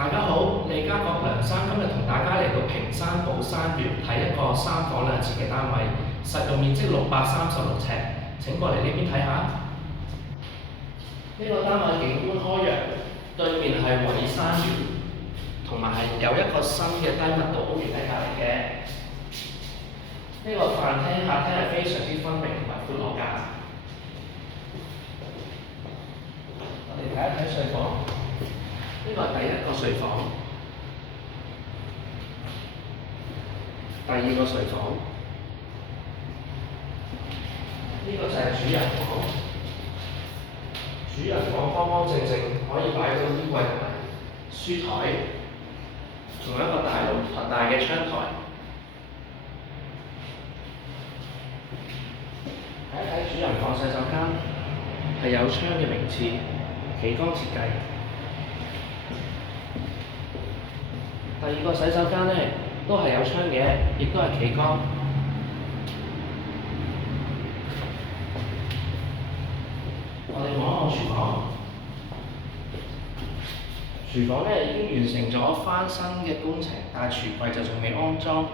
大家好，李家國梁生今日同大家嚟到屏山寶山園睇一個3房2廁嘅單位，實用面積636尺。請過嚟呢邊睇下。呢個單位景觀開揚，對面係偉山園，同埋係有一個新嘅低密度屋苑喺隔離嘅。呢個飯廳客廳係非常之分明同埋寬敞㗎。我哋睇一睇睡房。呢個係第一個睡房，第二個睡房，呢個就係主人房。主人房方方正正，可以擺到衣櫃同埋書台，仲有一個大嘅窗台。睇一睇主人房洗手間，係有窗嘅名廁，企缸設計。第二個洗手間呢，都係有窗嘅，亦都係企缸。我哋望一望廚房，廚房呢已經完成咗翻新嘅工程，但係櫥櫃就仲未安裝。